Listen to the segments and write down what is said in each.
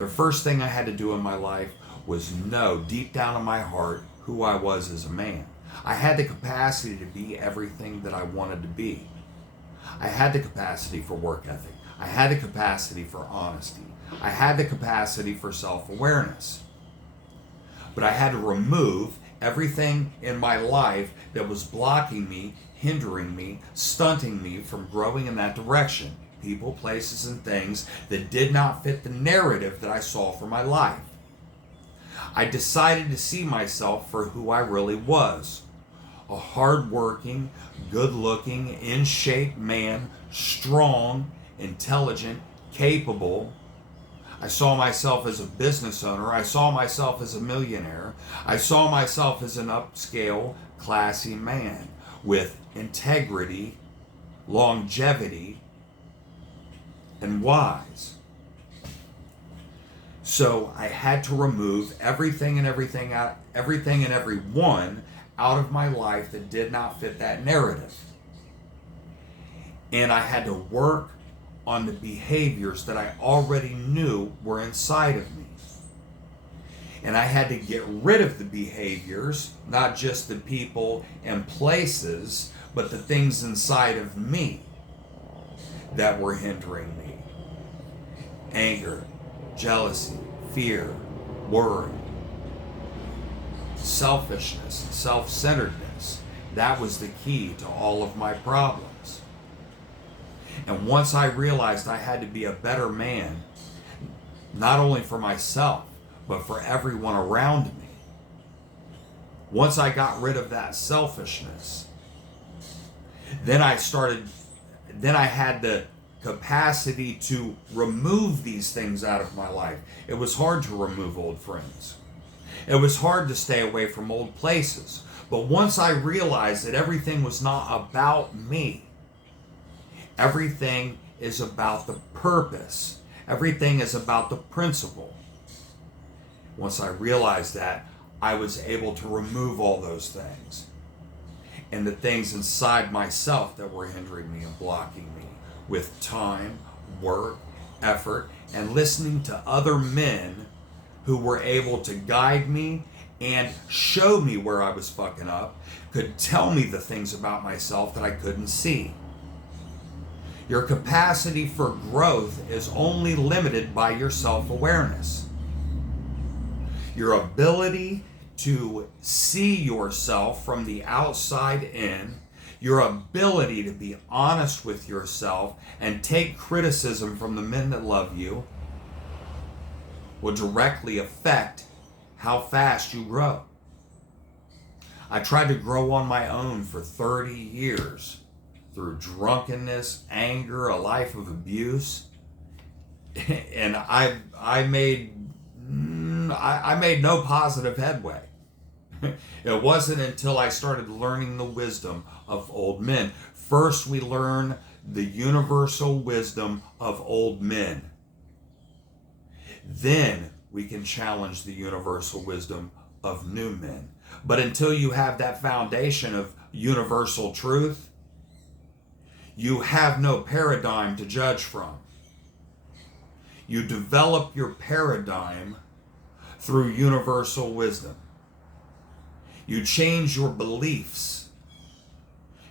The first thing I had to do in my life was know deep down in my heart who I was as a man. I had the capacity to be everything that I wanted to be. I had the capacity for work ethic. I had the capacity for honesty. I had the capacity for self awareness. But I had to remove everything in my life that was blocking me, hindering me, stunting me from growing in that direction. People, places, and things that did not fit the narrative that I saw for my life. I decided to see myself for who I really was. A hard-working, good-looking, in-shape man, strong, intelligent, capable. I saw myself as a business owner. I saw myself as a millionaire. I saw myself as an upscale, classy man with integrity, longevity, and wise. So I had to remove everything and everyone out of my life that did not fit that narrative. And I had to work on the behaviors that I already knew were inside of me. And I had to get rid of the behaviors, not just the people and places, but the things inside of me that were hindering me. Anger, jealousy, fear, worry, selfishness, self-centeredness. That was the key to all of my problems. And once I realized I had to be a better man, not only for myself, but for everyone around me, once I got rid of that selfishness, then I had the capacity to remove these things out of my life. It was hard to remove old friends. It was hard to stay away from old places. But once I realized that everything was not about me, everything is about the purpose. Everything is about the principle. Once I realized that, I was able to remove all those things and the things inside myself that were hindering me and blocking me with time, work, effort, and listening to other men who were able to guide me and show me where I was fucking up, could tell me the things about myself that I couldn't see. Your capacity for growth is only limited by your self-awareness. Your ability to see yourself from the outside in, your ability to be honest with yourself and take criticism from the men that love you will directly affect how fast you grow. I tried to grow on my own for 30 years through drunkenness, anger, a life of abuse, and I made no positive headway. It wasn't until I started learning the wisdom of old men. First, we learn the universal wisdom of old men. Then we can challenge the universal wisdom of new men. But until you have that foundation of universal truth, you have no paradigm to judge from. You develop your paradigm through universal wisdom. You change your beliefs.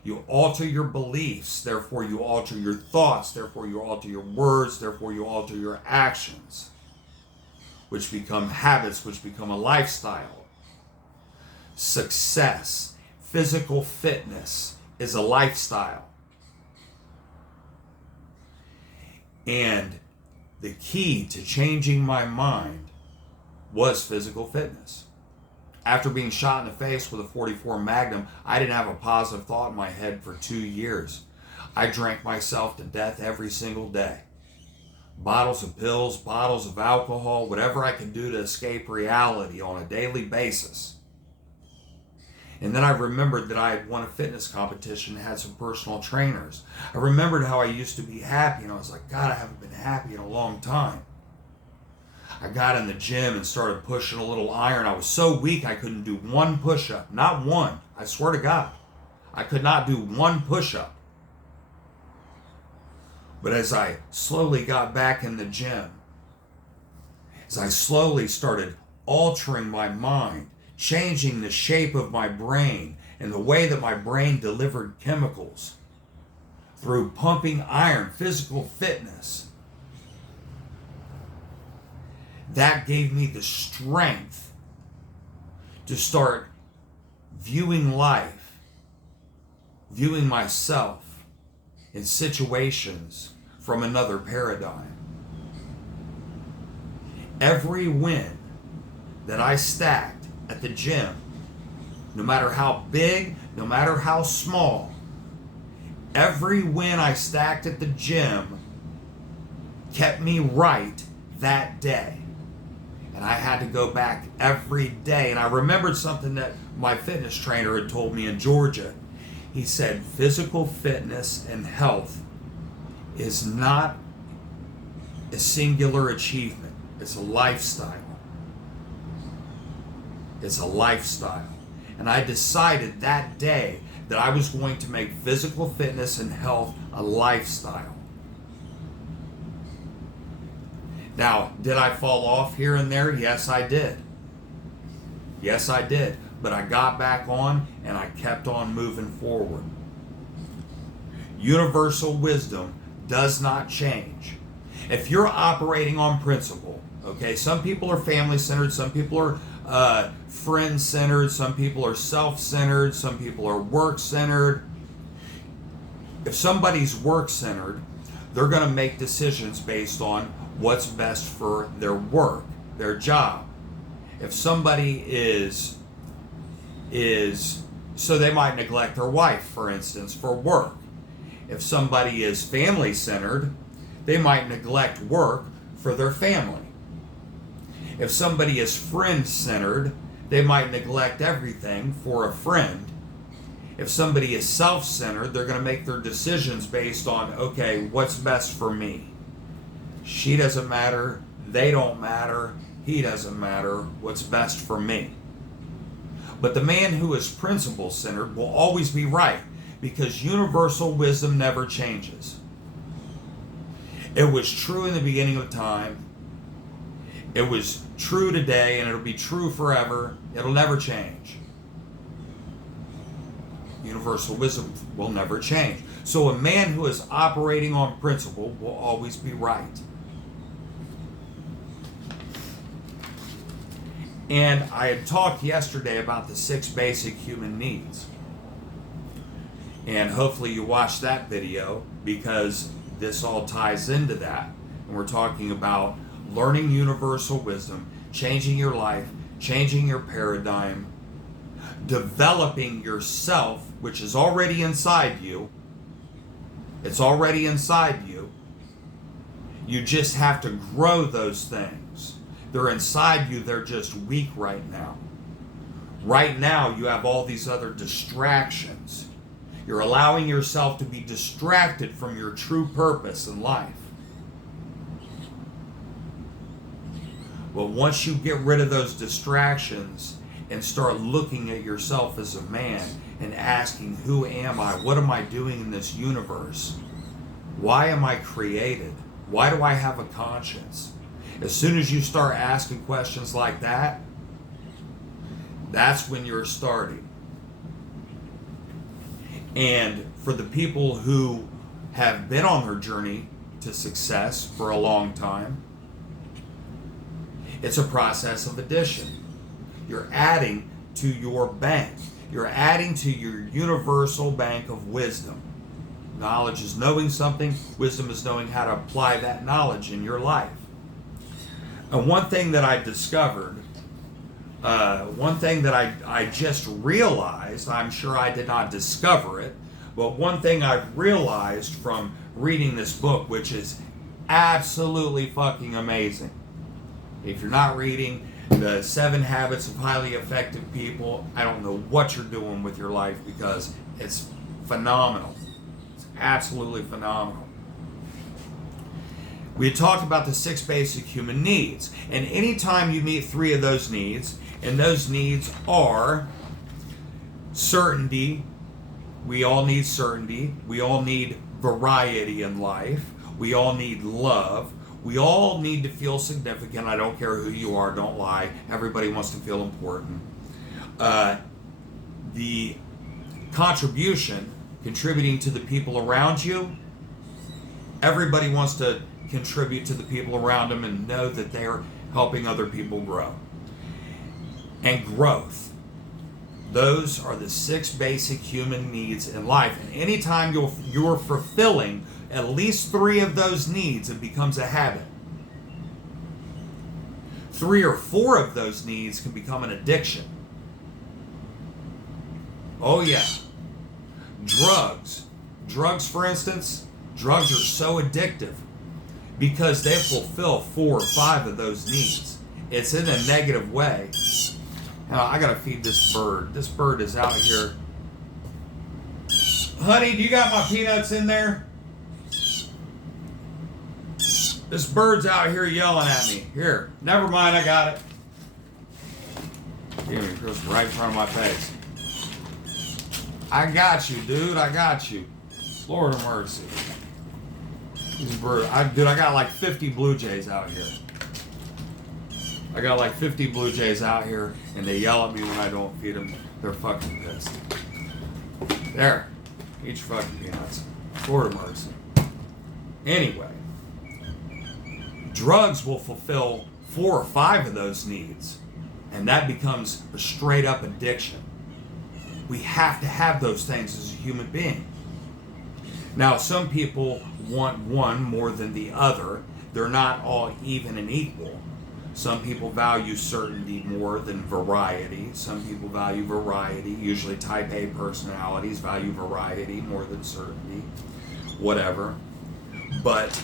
You alter your beliefs, therefore you alter your thoughts, therefore you alter your words, therefore you alter your actions, which become habits, which become a lifestyle. Success, physical fitness is a lifestyle. And the key to changing my mind was physical fitness. After being shot in the face with a .44 Magnum, I didn't have a positive thought in my head for 2 years. I drank myself to death every single day. Bottles of pills, bottles of alcohol, whatever I could do to escape reality on a daily basis. And then I remembered that I had won a fitness competition and had some personal trainers. I remembered how I used to be happy, and I was like, God, I haven't been happy in a long time. I got in the gym and started pushing a little iron. I was so weak I couldn't do one push-up. Not one. I swear to God. I could not do one push-up. But as I slowly got back in the gym as I slowly started altering my mind, changing the shape of my brain and the way that my brain delivered chemicals through pumping iron, physical fitness, that gave me the strength to start viewing life, viewing myself in situations from another paradigm. Every win that I stacked at the gym, no matter how big, no matter how small, every win I stacked at the gym kept me right that day. And I had to go back every day. And I remembered something that my fitness trainer had told me in Georgia. He said, physical fitness and health is not a singular achievement. It's a lifestyle. It's a lifestyle. And I decided that day that I was going to make physical fitness and health a lifestyle. Now, did I fall off here and there? Yes, I did. Yes, I did. But I got back on and I kept on moving forward. Universal wisdom does not change. If you're operating on principle, okay, some people are family-centered, some people are friend-centered, some people are self-centered, some people are work-centered. If somebody's work-centered, they're going to make decisions based on what's best for their work, their job. If somebody is so they might neglect their wife, for instance, for work. If somebody is family-centered, they might neglect work for their family. If somebody is friend-centered, they might neglect everything for a friend. If somebody is self-centered, they're going to make their decisions based on, okay, what's best for me? She doesn't matter, they don't matter, he doesn't matter, what's best for me. But the man who is principle-centered will always be right, because universal wisdom never changes. It was true in the beginning of time. It was true today, and it'll be true forever. It'll never change. Universal wisdom will never change. So a man who is operating on principle will always be right. And I had talked yesterday about the 6 basic human needs. And hopefully you watched that video, because this all ties into that. And we're talking about learning universal wisdom, changing your life, changing your paradigm, developing yourself, which is already inside you. It's already inside you. You just have to grow those things. They're inside you, they're just weak right now. Right now, you have all these other distractions. You're allowing yourself to be distracted from your true purpose in life. But once you get rid of those distractions and start looking at yourself as a man and asking, who am I? What am I doing in this universe? Why am I created? Why do I have a conscience? As soon as you start asking questions like that, that's when you're starting. And for the people who have been on their journey to success for a long time, it's a process of addition. You're adding to your bank. You're adding to your universal bank of wisdom. Knowledge is knowing something. Wisdom is knowing how to apply that knowledge in your life. And one thing that I discovered, one thing that I just realized, I'm sure I did not discover it, but one thing I've realized from reading this book, which is absolutely fucking amazing. If you're not reading the 7 Habits of Highly Effective People, I don't know what you're doing with your life, because it's phenomenal. It's absolutely phenomenal. We had talked about the 6 basic human needs. And anytime you meet 3 of those needs, and those needs are certainty. We all need certainty. We all need variety in life. We all need love. We all need to feel significant. I don't care who you are, don't lie. Everybody wants to feel important. The contribution, contributing to the people around you, everybody wants to contribute to the people around them and know that they're helping other people grow. And growth. Those are the 6 basic human needs in life. And anytime you're fulfilling at least 3 of those needs, it becomes a habit. 3 or 4 of those needs can become an addiction. Oh yeah. Drugs. Drugs, for instance, drugs are so addictive because they fulfill 4 or 5 of those needs. It's in a negative way. Now, I gotta feed this bird. This bird is out here. Honey, do you got my peanuts in there? This bird's out here yelling at me. Here, never mind, I got it. Damn, it goes right in front of my face. I got you, dude. I got you. Lord of mercy. These birds, I got like 50 blue jays out here. I got like 50 blue jays out here, and they yell at me when I don't feed them. They're fucking pissed. There. Eat your fucking peanuts. Lord of mercy. Anyway. Drugs will fulfill 4 or 5 of those needs, and that becomes a straight up addiction. We have to have those things as a human being. Now, some people want one more than the other. They're not all even and equal. Some people value certainty more than variety. Some people value variety. Usually type A personalities value variety more than certainty. Whatever. But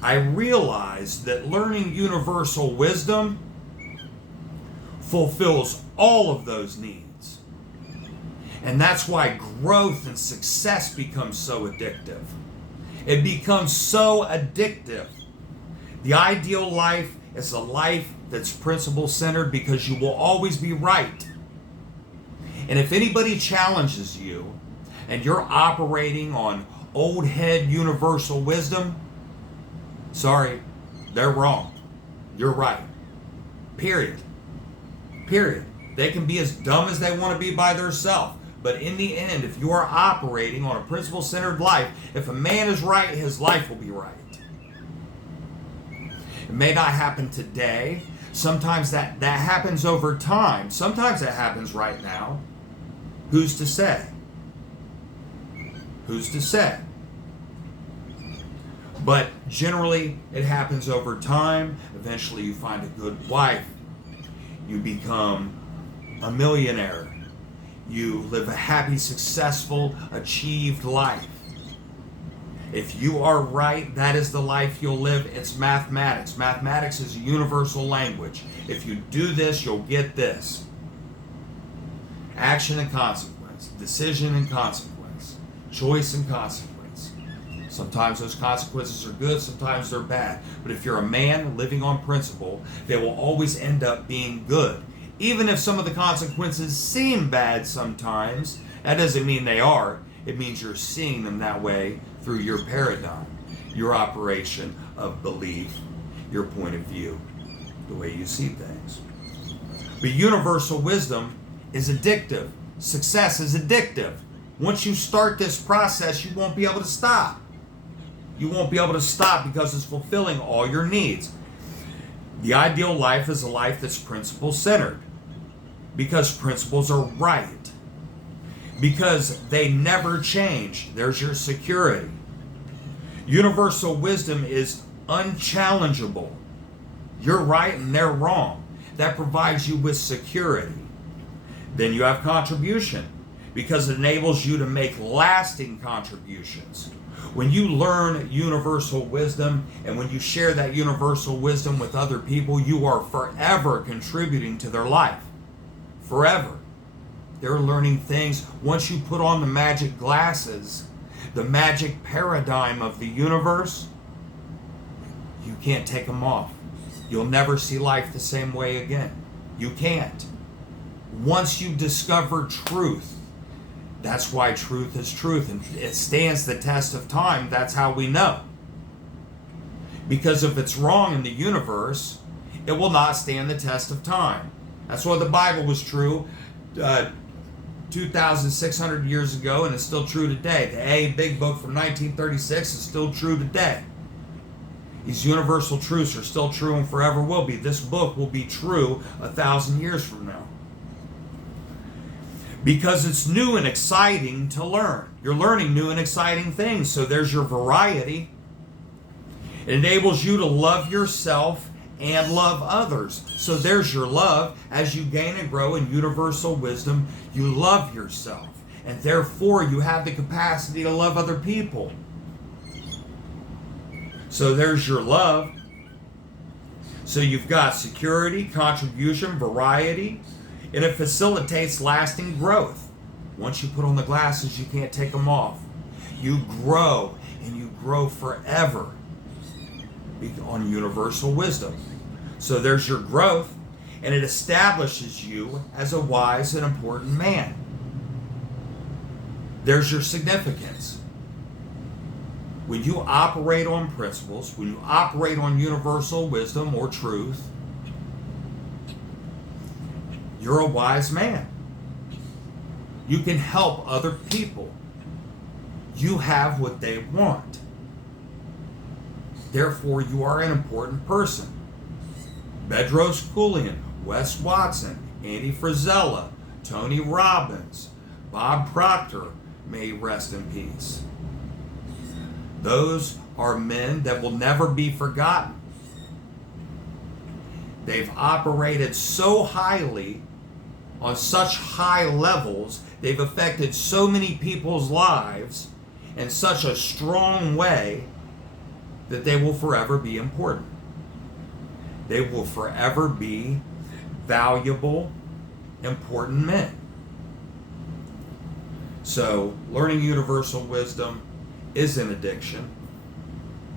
I realized that learning universal wisdom fulfills all of those needs. And that's why growth and success becomes so addictive. It becomes so addictive. The ideal life is a life that's principle-centered because you will always be right. And if anybody challenges you and you're operating on old head universal wisdom, sorry, they're wrong. You're right. Period. Period. They can be as dumb as they want to be by themselves. But in the end, if you are operating on a principle-centered life, if a man is right, his life will be right. It may not happen today. Sometimes that happens over time. Sometimes that happens right now. Who's to say? Who's to say? But generally, it happens over time. Eventually, you find a good wife. You become a millionaire. You live a happy, successful, achieved life. If you are right, that is the life you'll live. It's mathematics. Mathematics is a universal language. If you do this, you'll get this. Action and consequence. Decision and consequence. Choice and consequence. Sometimes those consequences are good, sometimes they're bad. But if you're a man living on principle, they will always end up being good. Even if some of the consequences seem bad sometimes, that doesn't mean they are. It means you're seeing them that way through your paradigm, your operation of belief, your point of view, the way you see things. But universal wisdom is addictive. Success is addictive. Once you start this process, you won't be able to stop. You won't be able to stop because it's fulfilling all your needs. The ideal life is a life that's principle-centered, because principles are right, because they never change. There's your security. Universal wisdom is unchallengeable. You're right and they're wrong. That provides you with security. Then you have contribution, because it enables you to make lasting contributions. When you learn universal wisdom and when you share that universal wisdom with other people, you are forever contributing to their life. Forever. They're learning things. Once you put on the magic glasses, the magic paradigm of the universe, you can't take them off. You'll never see life the same way again. You can't. Once you discover truth, that's why truth is truth, and it stands the test of time. That's how we know. Because if it's wrong in the universe, it will not stand the test of time. That's why the Bible was true 2,600 years ago, and it's still true today. The A Big Book from 1936 is still true today. These universal truths are still true and forever will be. This book will be true 1,000 years from now. Because it's new and exciting to learn. You're learning new and exciting things, so there's your variety. It enables you to love yourself and love others. So there's your love. As you gain and grow in universal wisdom, you love yourself. And therefore, you have the capacity to love other people. So there's your love. So you've got security, contribution, variety, and it facilitates lasting growth. Once you put on the glasses, you can't take them off. You grow, and you grow forever on universal wisdom. So there's your growth, and it establishes you as a wise and important man. There's your significance. When you operate on principles, when you operate on universal wisdom or truth, you're a wise man. You can help other people. You have what they want. Therefore, you are an important person. Bedros Keuilian, Wes Watson, Andy Frisella, Tony Robbins, Bob Proctor, may rest in peace. Those are men that will never be forgotten. They've operated so highly, on such high levels, they've affected so many people's lives in such a strong way that they will forever be important. They will forever be valuable, important men. So, learning universal wisdom is an addiction,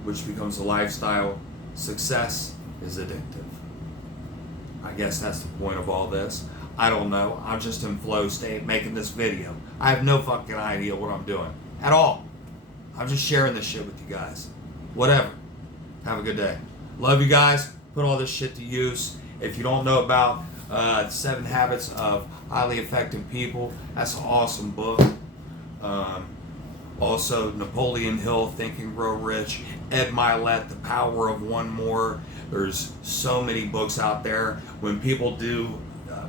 which becomes a lifestyle. Success is addictive. I guess that's the point of all this. I don't know. I'm just in flow state making this video. I have no fucking idea what I'm doing at all. I'm just sharing this shit with you guys. Whatever. Have a good day. Love you guys. Put all this shit to use. If you don't know about 7 Habits of Highly Effective People, that's an awesome book. Also, Napoleon Hill, Think and Grow Rich. Ed Mylett, The Power of One More. There's so many books out there. When people do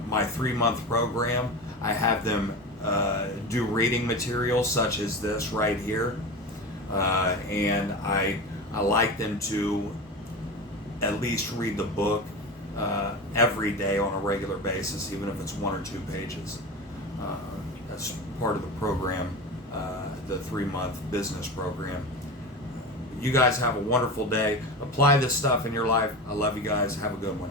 my 3-month program, I have them do reading material such as this right here. And I like them to at least read the book every day on a regular basis, even if it's 1 or 2 pages. That's part of the program, the 3-month business program. You guys have a wonderful day. Apply this stuff in your life. I love you guys. Have a good one.